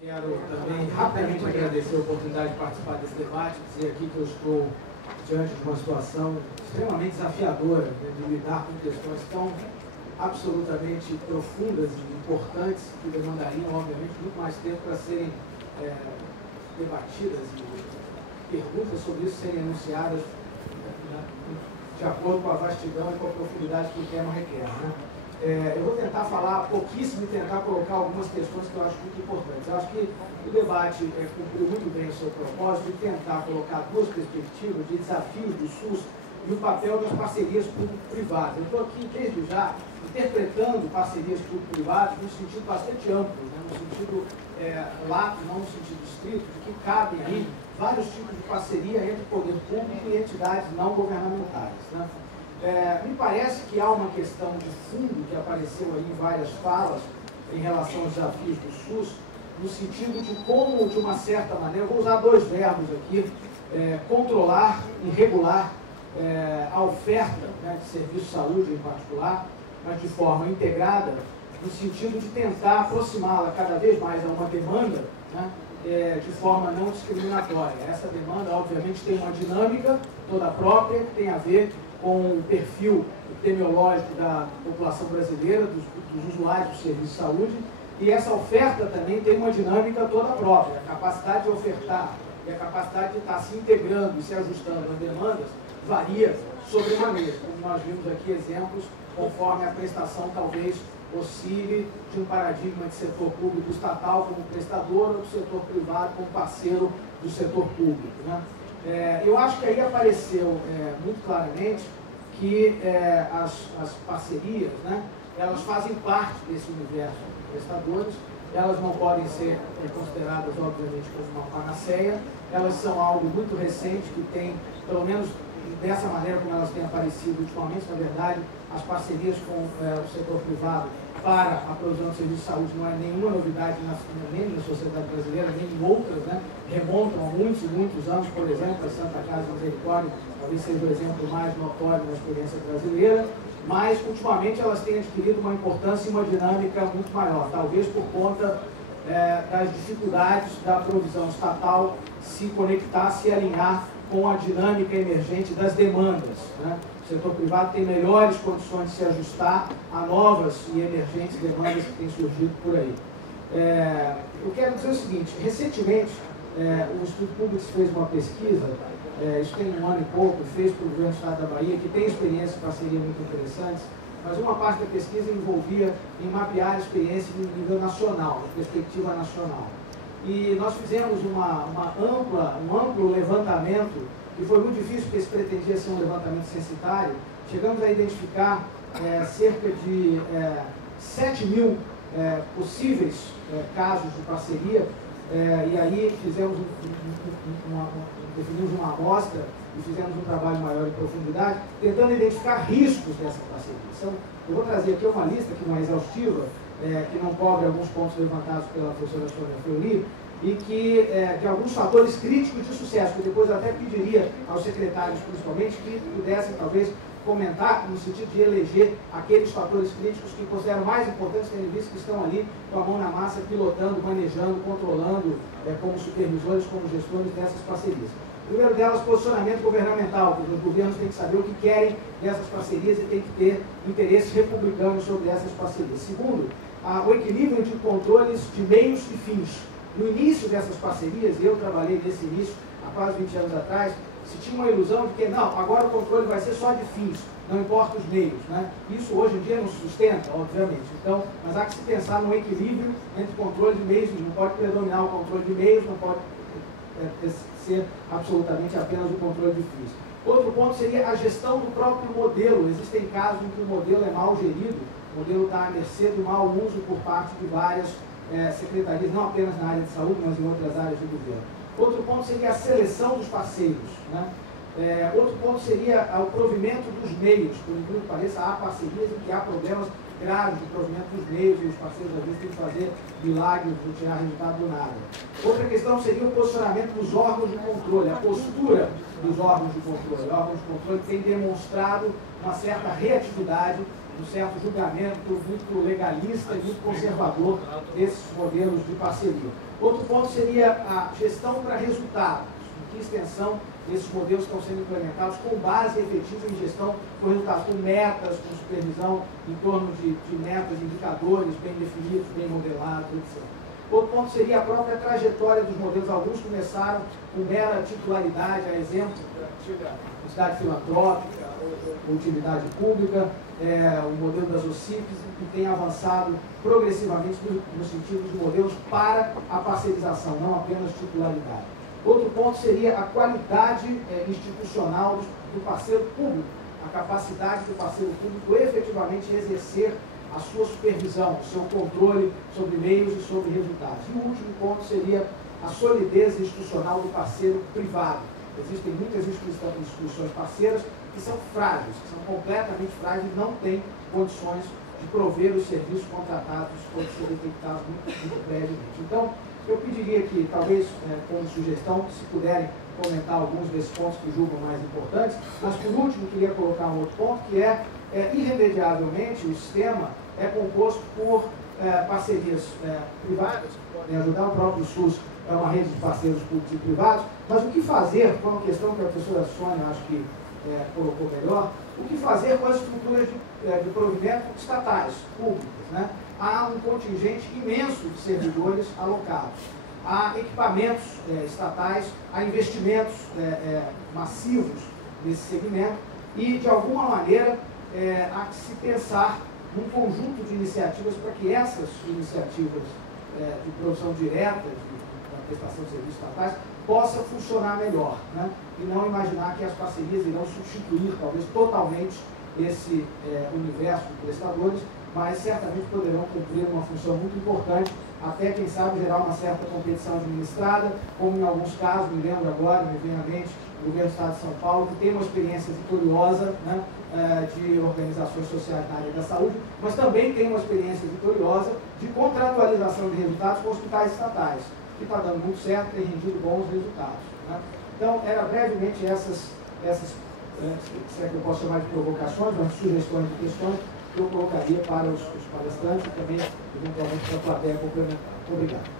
Quero também rapidamente agradecer a oportunidade de participar desse debate, dizer aqui que eu estou diante de uma situação extremamente desafiadora, né, de lidar com questões tão absolutamente profundas e importantes que demandariam, obviamente, muito mais tempo para serem debatidas e perguntas sobre isso serem enunciadas de acordo com a vastidão e com a profundidade que o tema requer. Né? Eu vou tentar falar pouquíssimo e tentar colocar algumas questões que eu acho muito importantes. Eu acho que o debate cumpriu muito bem o seu propósito de tentar colocar duas perspectivas de desafios do SUS e o papel das parcerias público-privadas. Eu estou aqui, desde já, interpretando parcerias público-privadas num sentido bastante amplo, né? No sentido lato, não no sentido estrito, de que cabem aí vários tipos de parceria entre o poder público e entidades não governamentais. Né? Me parece que há uma questão de fundo que apareceu aí em várias falas em relação aos desafios do SUS, no sentido de como, de uma certa maneira, eu vou usar dois verbos aqui, controlar e regular a oferta, né, de serviço de saúde em particular, mas de forma integrada, no sentido de tentar aproximá-la cada vez mais a uma demanda, né, de forma não discriminatória. Essa demanda, obviamente, tem uma dinâmica toda própria, que tem a ver com o perfil epidemiológico da população brasileira, dos usuários do serviço de saúde, e essa oferta também tem uma dinâmica toda própria. A capacidade de ofertar e a capacidade de estar se integrando e se ajustando às demandas varia sobremaneira, como nós vimos aqui exemplos, conforme a prestação talvez oscile de um paradigma de setor público estatal como prestador ou do setor privado como parceiro do setor público. Né? Eu acho que aí apareceu muito claramente que as parcerias, né, elas fazem parte desse universo de prestadores, elas não podem ser consideradas, obviamente, como uma panaceia, elas são algo muito recente que tem, pelo menos dessa maneira como elas têm aparecido ultimamente, na verdade, as parcerias com o setor privado para a provisão de serviço de saúde não é nenhuma novidade nem na sociedade brasileira, nem em outras, né? Remontam a muitos e muitos anos, por exemplo, a Santa Casa de Misericórdia, talvez seja o exemplo mais notório da experiência brasileira, mas ultimamente elas têm adquirido uma importância e uma dinâmica muito maior, talvez por conta das dificuldades da provisão estatal se conectar, se alinhar com a dinâmica emergente das demandas. Né? O setor privado tem melhores condições de se ajustar a novas e emergentes demandas que têm surgido por aí. Eu quero dizer o seguinte, recentemente o Instituto Publix fez uma pesquisa, isso tem um ano e pouco, fez para o governo do Estado da Bahia, que tem experiências de parceria muito interessantes, mas uma parte da pesquisa envolvia em mapear a experiência em nível nacional, de perspectiva nacional. E nós fizemos um amplo levantamento, e foi muito difícil porque se pretendia ser um levantamento censitário. Chegamos a identificar cerca de 7 mil possíveis casos de parceria, e aí definimos uma amostra e fizemos um trabalho maior em profundidade, tentando identificar riscos dessa parceria. Eu vou trazer aqui uma lista que não é exaustiva, que não cobre alguns pontos levantados pela professora Sônia Fleury, e que alguns fatores críticos de sucesso, que depois eu até pediria aos secretários, principalmente, que pudessem, talvez, comentar no sentido de eleger aqueles fatores críticos que consideram mais importantes, tendo visto que estão ali com a mão na massa, pilotando, manejando, controlando, como supervisores, como gestores dessas parcerias. O primeiro delas, posicionamento governamental, porque os governos têm que saber o que querem dessas parcerias e têm que ter interesses republicanos sobre essas parcerias. Segundo, o equilíbrio de controles de meios e fins. No início dessas parcerias, e eu trabalhei nesse início há quase 20 anos atrás, se tinha uma ilusão de que, não, agora o controle vai ser só de fins, não importa os meios. Né? Isso hoje em dia não se sustenta, obviamente. Então, mas há que se pensar num equilíbrio entre controle de meios, não pode predominar o controle de meios, não pode ser absolutamente apenas o controle de fins. Outro ponto seria a gestão do próprio modelo. Existem casos em que o modelo é mal gerido, o modelo está à mercê do mau uso por parte de várias secretarias, não apenas na área de saúde, mas em outras áreas do governo. Outro ponto seria a seleção dos parceiros. Né? Outro ponto seria o provimento dos meios. Por incrível que pareça, há parcerias em que há problemas graves de provimento dos meios e os parceiros às vezes têm que fazer milagres de tirar resultado do nada. Outra questão seria o posicionamento dos órgãos de controle, a postura dos órgãos de controle. Os órgãos de controle têm demonstrado uma certa reatividade um certo julgamento muito legalista e muito conservador desses modelos de parceria. Outro ponto seria a gestão para resultados. Em que extensão esses modelos estão sendo implementados com base efetiva em gestão por resultados, com metas, com supervisão em torno de metas, indicadores bem definidos, bem modelados, etc. Outro ponto seria a própria trajetória dos modelos. Alguns começaram com mera titularidade, a exemplo da antiga entidade filantrópica, ou utilidade pública, o modelo das OCIPs, que tem avançado progressivamente no sentido de modelos para a parcerização, não apenas titularidade. Outro ponto seria a qualidade institucional do parceiro público, a capacidade do parceiro público efetivamente exercer a sua supervisão, o seu controle sobre meios e sobre resultados. E o último ponto seria a solidez institucional do parceiro privado. Existem muitas instituições parceiras que são frágeis, que são completamente frágeis e não têm condições de prover os serviços contratados quando ser detectados muito brevemente. Então, eu pediria que, talvez, como sugestão, se puderem comentar alguns desses pontos que julgam mais importantes, mas, por último, queria colocar um outro ponto, que irremediavelmente, o sistema é composto por parcerias privadas, que podem ajudar. O próprio SUS é uma rede de parceiros públicos e privados, mas o que fazer, foi uma questão que a professora Sônia, acho que colocou melhor, o que fazer com as estruturas de provimento estatais, públicas, né? Há um contingente imenso de servidores alocados, há equipamentos estatais, há investimentos massivos nesse segmento e, de alguma maneira, há que se pensar num conjunto de iniciativas para que essas iniciativas de produção direta, da prestação de serviços estatais, possa funcionar melhor, né? E não imaginar que as parcerias irão substituir, talvez, totalmente esse universo de prestadores, mas certamente poderão cumprir uma função muito importante, até, quem sabe, gerar uma certa competição administrada, como em alguns casos, me lembro agora, me vem à mente, o governo do Estado de São Paulo, que tem uma experiência vitoriosa, né, de organizações sociais na área da saúde, mas também tem uma experiência vitoriosa de contratualização de resultados com hospitais estatais, que está dando muito certo, tem rendido bons resultados, né? Então, era brevemente essas se é que eu posso chamar de provocações, mas sugestões de questões que eu colocaria para os palestrantes e também, eventualmente, para a plateia complementar. Obrigado.